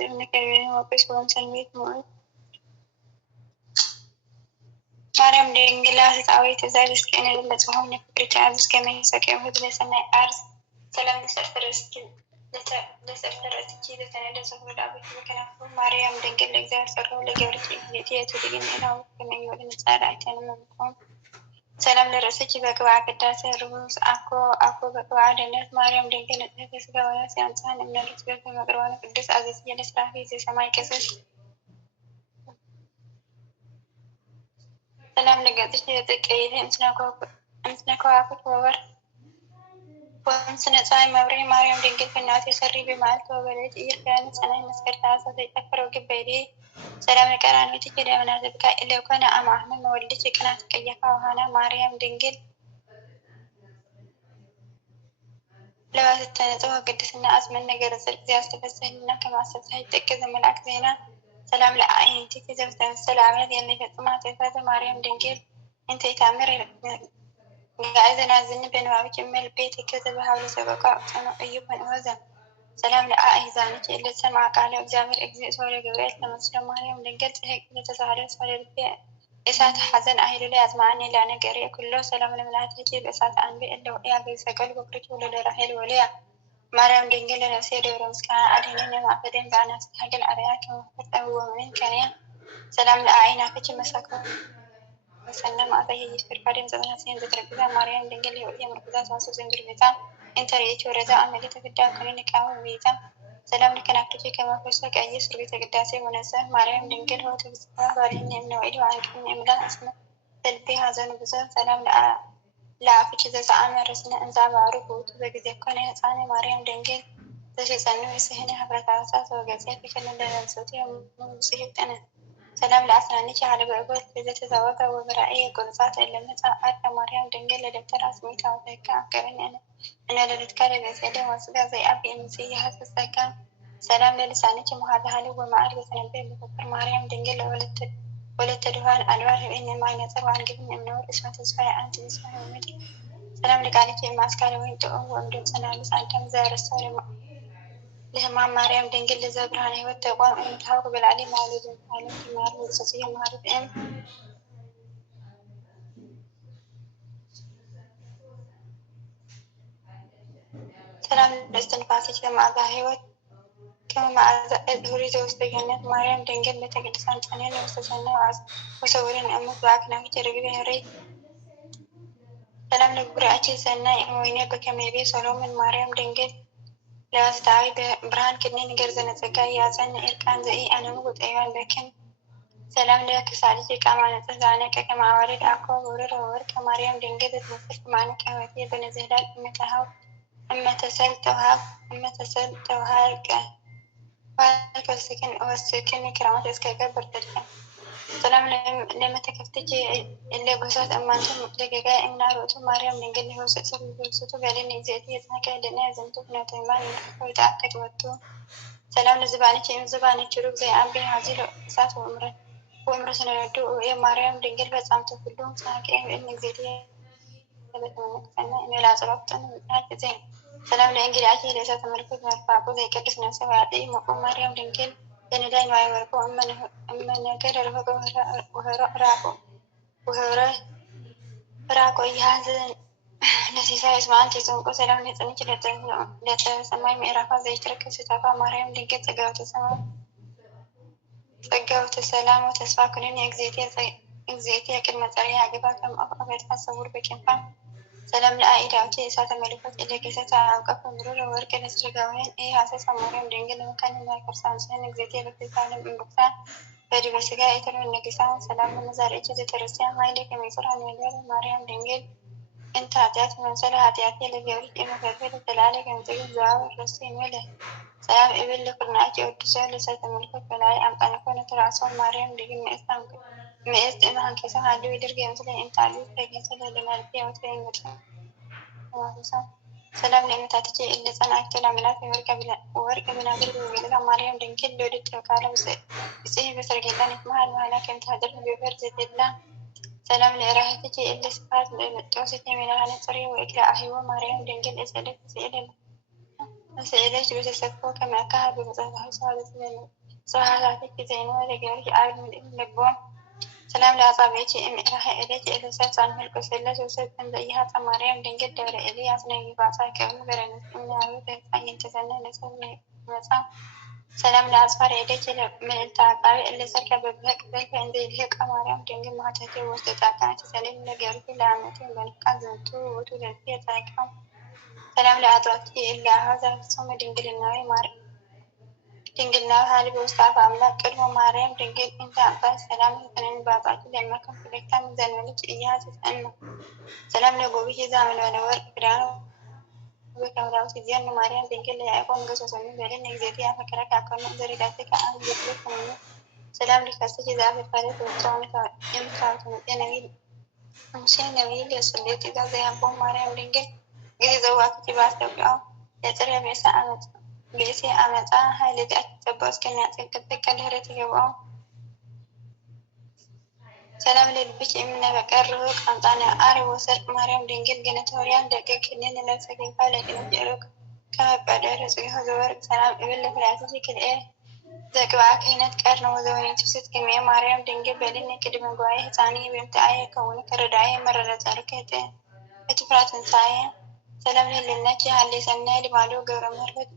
إنك وقش وانسلميت مؤمن مريم دينجلا تتعوي تزاجس كأنه للا تفهم نفكرة عزيز كمين سكيم هدو لسنا أرز سلام لسرتكي لسنا لسهو لابد وكنا مريم دينجلا إذا سروا لجورتي إجليتي تدقين إلى كمين يولي نسارة عتانا منكم سلام لرأسك بقوع قداسة رموز أكو بقوع لناس مريم دينجلا تهكس قوانا سيانسان من الرسول في مقروانا قدس عزيزية لسرافي زي سماي كسس سلام لقدس يتكيدي أمسنا كواكب وور وأمسنا صاي مبري مريم دينجل في الناس يسري بمالت وبلد إيركان سنة مسكر تاسا زي أكبر وقبيدي سلام لكران وتكيدي مناسبك إلا وكان أم أحمد مولدتي كانت كيفا وهنا مريم دينجل لو ستنزوها قدسنا أزمن نقر زي استفسهلنا كما استفسهل تكذا ملاك زينا سلام لأعين تكذا وستن السلام هذه اللي في طمعة فاذا مريم دينجل انتي تعمري قاعدة نازلني بين وعوك من البيت كذا بحاول سبقا أنا أيوب من وزن سلام لأعي زانك إلا سمع قال أجزامر أجزاء سوري قبريت لما سلام مريم دينجل هيك لتسهل سوري البيت إسات حزن أهل لي أزمعني لأنا قرية كله سلام لملات هجيب إسات أنبي إلا وإيا قيسا قلب وكرت ولا رحيل وليا مريم دينجل نسيري ورمسكا أدينين معقدين بعنا سحق الأرياك ومفتة هو من كان سلام لأعينا فتش مساكو وسلم عليه يشفر فارم زمن سين ذكر بها مريم دينجل يولي مركزا ساسو زنجر بيتا انت ريتش ورزا عملية قدام كنين كاو بيتا سلام لك نفتشي كما فرسك أي سربيت قداسي ونسى مريم دينجل هو تبسطها بارهن من وعيد وعنكم إملا اسمه تلبي هذا نبزا سلام لا فتش ذا سعام رسنا انزا بعرف وتبقى ذي كوني هساني مريم دينجل تشي سنو يسهني حفرة عساس وقاسي في كل اللي صوتي ومسيحة أنا سلام لأسرانيك على بعبوث إذا تزوج وبرأي قرصات إلا النساء أرى مريم دنجل لدكتور أسميتا وذيكا كرين أنا لدتكالي بسيدي وصدا زي أبي إمسي حسسكا سلام للسانيك مهادها لو ومعرفة سنبي بذكر مريم دنجل ولدت دوهان ألوان إني ما ينصر وعن قبل من نور اسمه تسفايا أنت اسمه ومدي سلام لك عليك المعسكري وين تقوم وأمدون سنة بس أنت مزار الصوري لهم مريم دنجل لزبراني والتقوام امتحاق بالعلي مولود عالم كمال والسوسية معرف سلام الاستنفاسي كما ظاهرت كما مع ظهوري واستجنت مريم دنجل لتقدسان سنين واستجنة وصورين أمك باكنا في ترقبي هري سلام لبرأتي سنة ويني بكميبي صلو من مريم دنجل لا استعوي برهان كدنين قرزنا زكايا يازن إركان زي أنا مقود أيوان بكن سلام لك سعدتي كما نتزعنك كما عوارد أكو ورر وورك مريم دنجل تمثل معنى كهوتي بنزهلال أما تسلتها والسكن كرامات إسكاكا برتدها سلام لما تكفتكي اللي قصات أما أنتم دقيقة إمنا رؤتو مريم دنجل هو سأسر بلسوتو بالين إزيتي يتنكا لنا زمتو بنا تيمان ويتأكد واتو سلام لزبانك إم زبانك شروق زي أبي هازيلو إسات وأمر سنردو وإيه مريم دنجل بس أمتو كلهم ساكي إم إزيتي إني لا ضربت أنا زين سلام لإنجلي عشي ليس تمركز مرفع زي كرس نفسه وعدي مقوم مريم دنجل بين داين واي ورقو أما نكر الهدو وهرا راكو يهازن نسيسا يسمان تسوكو سلام نتنك لتسمي ميرافا زي شركة ستافا مريم دنجل تقاوت السلام وتسفى كلين إكزيتي كلمة عليها قبا كم أبقى تصور بكنفا سلام لآئلة أوتي إساتا ملكوت إلي كيساتا أوقف مرورة وركا نسرقاوين إيه هاساسا مريم دنجل مكان ما يكرسان سنين إكزيتي لكتسان بمبكسان فدي بسيقا إتر من نكسان سلام لمزار إجازة ترسيان هايلي كميسر عن مليار مريم دنجل انت هاتيات من سلة هاتياتي اللي بيوريك إما فرفيدة تلالي كمتقل زواو الرسين وله سلام إبن لكرنا أجي أدسول لساتا ملكوت بلاي أمتان كونة رأسول مريم دنجل مئست إما هنكسان هادو يدرقي مثلا انت عزيز تاقين سلة لنالبيا وترين مرسان سلام لأن تاتي اللي صنع كل عملات ورقة بنادر وبيلها مريم دنكل دودت وكالة بسيه بسر جيتان اسمها المهلا كنت هدر بفرزة الله سلام لإراهتي اللي صفات توسطي من الهنا الصري وإكراء أهيو مريم دنكل إسألت سئلة ስእለች በተሰክፎ ከመካሃ በመጽሐፍ ሰዋሃታትክ ዘይኖ ለገብርኪ አብድ ምልእም ልቦም ሰላም ለአጻብዕኪ እምዕራኸ እለኪ እለሰብ ጻንፈልቆ ሰለስ ወሰብ እንዘኢሃ ማርያም ድንግል ደብረ ኤልያስ ነቢባጻ ከብኑ በረነት እምናሩ ተህፃን የተሰነ ለሰብ መጻ ሰላም ለአጽፋር እለኪ ምልዕልተ አጻብዕ እለሰርከ በብህቅ በልከ እንዘይልህቃ ማርያም ድንግል ማኅተቴ ወስተ ጻቃ ተሰልም ለገብርኪ ለአመቴ በንፍቃ ዝንቱ ውእቱ ለዚ የጻይቃም ሰላም ለአጥዋትኪ እለ አኀዛ ፍጹመ ድንግልናዊ ድንግልናዊ ሀሊ በውስተ አፈ አምላክ ቅድመ ማርያም ድንግል እንተ አምሳል ሰላም ለተነኒ ባጻኪ ለእመከም ፍለግታም ዘንበልኪ እያሃ ትጸንዕ ሰላም ለጎብኪ ዘአመልበለ ወርቅ ክዳኑ በከመ ትዜኑ ማርያም ድንግል ለያዕቆብ ገሰሶሙ በልነ እግዝእትየ አፈቅረከ አኮኑ ዘርዳትከ አነ ዘክሬ ኩነኔ ሰላም ለከርሥኪ ዘአፍርካሬት የምትሃቱ መጤ ሙሴ ነቢይ ለጽልኤት ትእዛዝ ዘያቦሙ ማርያም ድንግል ጊዜ ዘዋክኪ በአስተብቅዖ ለጽርየ ብእሴ አመፃ ኃይለ ዚአኪ ጽብኦ እስከሚያጽን ቅጥቅ ድኅረት ይገብኦ ሰላም ለልብኪ እምነ በቀር ርሁቅ አምጣነ አርብ ወሰርቅ ማርያም ድንግል ገነቶርያን ደቅቅ ክልኤነ ለብሰ ገይፋ ለቅንፍ ርቅ ከመበደር ጽጌሆ ዘወርቅ ሰላም እብል ለፍላትኪ ክልኤ ዘቅብአ ክህነት ቀርነ ወዘወኔቱ ስትክሜ ማርያም ድንግል በልነ ቅድመ ጓይ ህፃኒ ብምትአየ ከውኒ ከረዳየ መረረ ጸርከ እትፍራ ትንሣኤ ሰላም ለልነኪ ሀሌ ሰናይ ልማዶ ገብረ ምህረት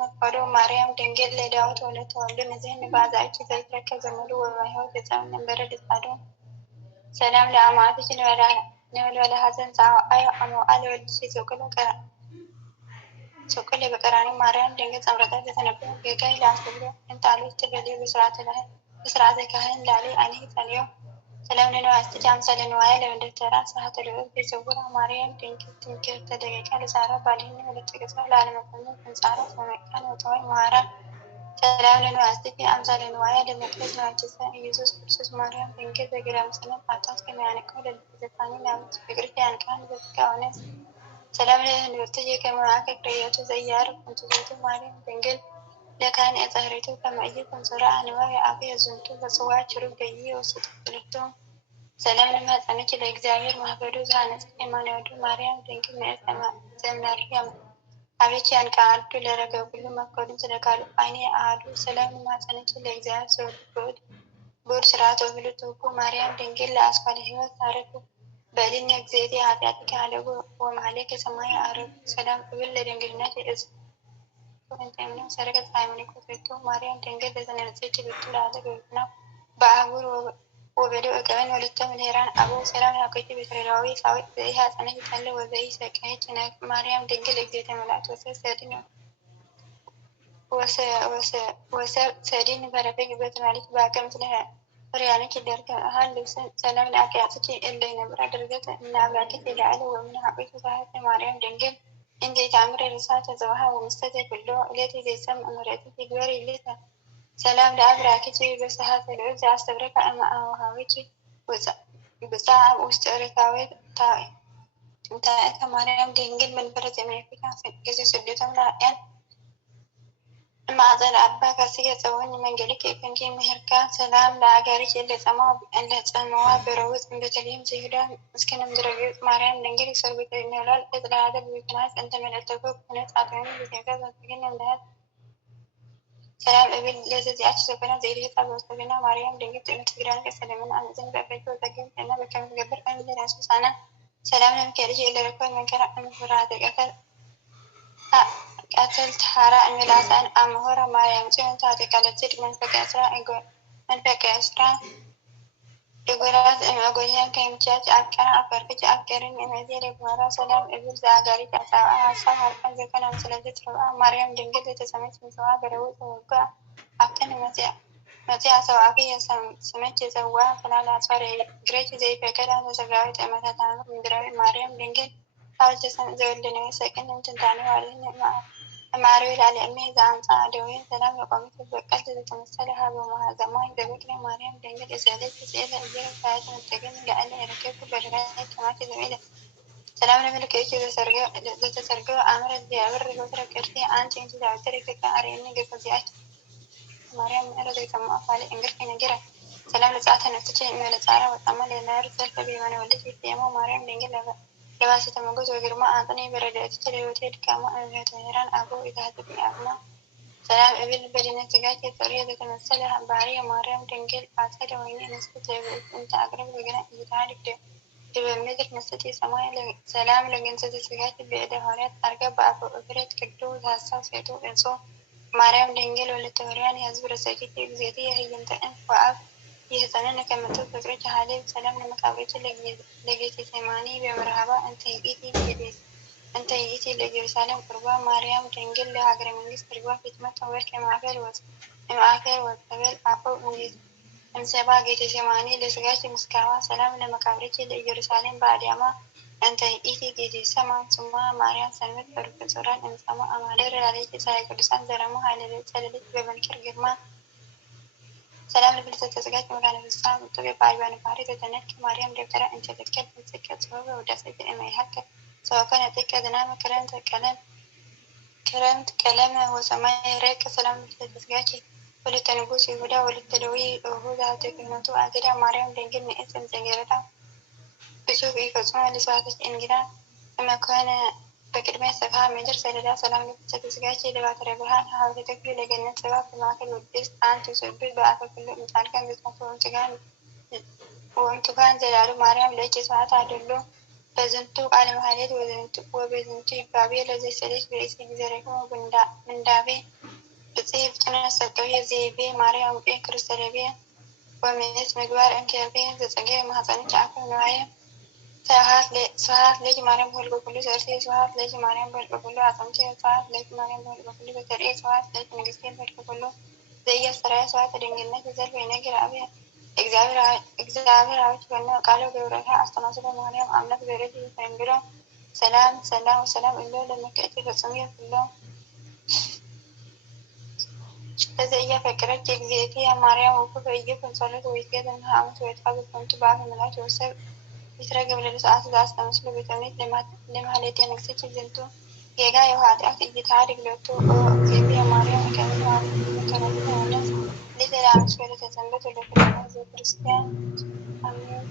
መጥፋዶ ማርያም ድንግል ለዳዊት ወለተ ወልዱ ንዝህን ባዛኪ ዘይትረከብ ዘመዱ ወበህይወት የጸም መንበረ ድጻዶ ሰላም ለአማትኪ ነበልበለ ሐዘን ጻዋአዮ አሞአ ለወልድኪ ሶቆለ በቀራንዮ ማርያም ድንግል ጸምረቀ ዘተነበየ ገጋይ ለአስተብሎ እንጣሎች ትበልዮ በስርዓተ ካህን ላሌ አኒህ ጸልዮ ሰላም ለነዋያትኪ አምሳለ ነዋየ ለመደብተራ ስርዓተ ልዑል ቤዘውራ ማርያም ድንግል ትምክህተ ደቂቃ ለዛራ ባልህኒ ወለተ ገጻ ለዓለመ እንጻራ ሰመቃን ወጠዋይ መሃራ ሰላም ለነዋያትኪ አምሳለ ነዋየ ለመቅደስ ነዋጅሰ ኢየሱስ ክርስቶስ ማርያም ድንግል በገዳመ ሰነት ጳጳስ ከመያነቀው ለልብ ዘፋኒ ለአመት ፍቅርኪ ያንቃን ዘፍቃ ሆነስ ሰላም ለህንብርትኪ ከመ መዓከ ክረዮቱ ዘያርግ እንቱዘቱ ማርያም ድንግል ለካህን የጸህሪቱ ከመእይት እንሶራ አንባብ የአብየ ዝንቱ በጽዋ ችሩብ ገይ ወስጡ ፍልፍቱ ሰላም ለማኅፀንኪ ለእግዚአብሔር ማህበዱ ዘሃነጽኪ የማንወዱ ማርያም ድንግል ምዕተ ዘእምነሪ አቤኪ ያንቃአዱ ለረገጉሉ መፍቀዱ ስለካሉ አይኔ አሐዱ ሰላም ለማኅፀንኪ ለእግዚአብሔር ዘወልድ ብዑድ ስርዓት ወፍሉጥ ውቁ ማርያም ድንግል ለአስኳለ ሕይወት ታሪኩ በእልነ እግዝእትየ ኃጢአትከ ሀለጉ ወማኅሌከ ሰማይ አዕረጉ ሰላም እብል ለድንግልናኪ እጽ እንተ እምኔሁ ሰረቀት ሃይማኖት ቤቱ ማርያም ድንግል ለዘነጽኪ ብቱ ለአለ በቤትና በአህጉር ወበደው እቀበን ወለተ ምልሔራን አበው ሰላም ለአኮኪ በትረዳዊ ሳዊት ዘኢሃ ጸነኪ ጠል ወዘኢ ሰቀየች ነቅ ማርያም ድንግል እግዝእተ መላእክት ወሰብ ሰዲን በረፈግ በትማሊክ በአቅም ስለ ፍርያንኪ ደርገ ሀል ልብስን ሰላም ለአቅያጽኪ እለ ይነብራ ድርገት እነ አብራኪት የላዕለ ወምነ ሀቂቱ ሳህተ ማርያም ድንግል እንዘ ይታምር ርሳተ ዘውሃ ወምስተተ ኩሎ እለት ዘይሰምዕ ምሕረትኪ ግበሪ ልተ ሰላም ለአብራኪኪ በሰሃተ ልዑል ዘአስተብረከ እመ አኀዊኪ ብፅዓ ውስተ ርካዌ ታእከ ማርያም ድንግል መንበረ ዘእምኔኪ ጊዜ ስደቶም ለኃጥኣን ማዕፀነ አባ ካስየ ጸወኒ መንገድኪ ክንኪ ምህርካ ሰላም ለአጋሪኪ ለጸመዋ በረውፅ ቤተልሔም ዘይሁዳ እስከ ምድረገጽ ማርያም ድንግል ሰርጉተ ይኖላል እጽላደ በቤትናት እንተ መልእልተኮ ኩነት አቶኒ በዜጋ ዘንትግን እምልሃት ሰላም እብል ለዘዚአኪ ሰኮና ዘይልህጣ በውስተግና ማርያም ድንግል ትዕምርት ግራን ቀሰለምን አምዝን በበይቶ ወጠግን እና በከመ ትገብር ቀን ለናሱሳና ሰላም ለሚካኤልኪ እለረኮብ መንከራ እምፍርሃተ ቀትልት ሐራ እምላሳን አምሆረ ማርያም ጽዮን ታቴቃለጽድ መንፈቀ እስራ እጎራት እምእጎያን ከይምቻች አፍቀራ አፈርክች አፍቀርን እምእዜ ለግማራ ሰላም እብል ዘአጋሪት አጻብዓ ሀሳብ ሀርቀን ዘኮነ ምስለዚ ትረብዓ ማርያም ድንግል ለተሰመች ምጽዋ በረውፅ ወጋ አፍተን መጽያ ሰዋዕኪ ስመች የጸዋ ፍላል አጽፋር ግረች ዘይፈቀዳ ተሰጋዊ ጠመታ ታምር ምድራዊ ማርያም ድንግል ሀብተ ሰምዕ ዘወልደነዊ ሰቅን እንትንታኔ ዋልን እማርዌ ላለእሜ ዘአምፃ ደዌን ሰላም ለቆሚት በቀልት ዘተመሰለ ሀበ ማህዘማይ በበቅለ ማርያም ድንግል እሰለች ስእለ እየረ ሳያት መጠገን ለአለ የረከብኩ በድራይ ከማት ዘሜለ ሰላም ለመልክዕኪ ዘተሰርገው አምረ ዚያብር ወትረ ቅርሴ አንቺ እንቺ ዛብተር የፈቃ አርየኒ ገፈዚያች ማርያም ምዕረ ዘይሰማዕ ፋሌ እንግርኪ ነጊረ ሰላም ለጸአተ ነፍስኪ እመለጻራ ወጣማ ለናር ዘልፈ ቤመነ ወልድኪ የሞ ማርያም ድንግል لباسة موجود وجرما أعطني بردات تلوتي كما أنها تهران أبو إذا هتبني أبنا سلام إبن بدنا تجاكي طريقة تمثلها بارية مريم تنقل عسل ويني نسبة لبيت أنت أقرب لجنا يتعرف بمدر نسيتي سمايا سلام لجنسة تجاكي بإيدي هوريت أرقب أبو أبريت كدو هاسا سيتو إنسو مريم دنجل ولا توريان يزبر ساكتي بزيتي هي انت انف وعف يهتنن كما تفكرت عليه سلام لما كابريت لقيتي ثماني بمرحبا انت يجيتي لجرسالم قربا مريم دنجل لهاجر منجس قربا فتمة ويرك معافر وقبل عفو منجس امسابا جيتي ثماني لسقاتي مسكاوا سلام لما كابريت لجرسالم بعد يما أنت إيتي جيتي سما ثم مريم سلمت بروفيسوران إن سما أمالير عليك ساي كردستان زرمو هاي للسلالك ببنكر جرما سلام لبلسة تسقات مكان الإسلام وطبيب بايبان باري تتنك مريم دفترة أنت تتكلم سكة سببة وداسة إما يحكى سواء كانت تكا دنامة كلمت كلامه وسماي ريك سلام لبلسة تسقاتي ولتنبوس يهودا ولتلوي يهودا تكنتو أجرا مريم دنجل اسم زنجرتا بشوف يفصمها لسواتك إنجرا لما كان بكلمة سفها مدر سلدا سلام لبسة تسقاشي لبات ربها حاول تكفي لجنة سبا في معك الوديس أن تسبب بأفا كل إنسان كان بسمته وانتقان زلالو مريم ليكي سوات عدلو بزنتو على محاليد وبزنتو إبابي لزي سليش برئيسي بزرقم من دابي بصيف تنسى الطوية زي بي مريم بي كرسالي ومن اسم دوار انكر بي زي محصنك عفو نوعية ساعات ليش مريم بقول بقول سرتي ساعات ليش مريم بقول بقول عظمتي ساعات ليش مريم بقول بقول بتري ساعات ليش نجستي بقول بقول زي السرايا ساعات رنجلنا كذا بينك رابع إجزاء عاوز بنا قالوا بيورها أستمع مريم عملت بيرتي فنبرة سلام إلا لما كأتي فسمية كله تزيي فكرت جزيتي يا مريم وكيف يجيب صلاة ويتجد إنها عملت ويتقابل كنت بعد ملاك وسب يترجم للساعات داس تمثل بتمنيت لما هلتي نكسيت زنتو يجا يوهاد أكتي جتاري لوتو أو زيبي يا مريم كمل وعليك بمكانتي ونس ليس العمس ولا تتنبت لكلنا زي كريستيان أمين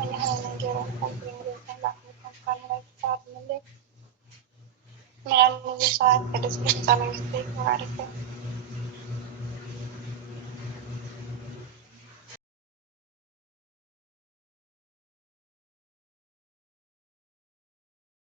أن يحن ننجر ونحن بإنجلتين لكم قال لا يتعب من المنزل ساعات كدسك صار مستيق وعرفة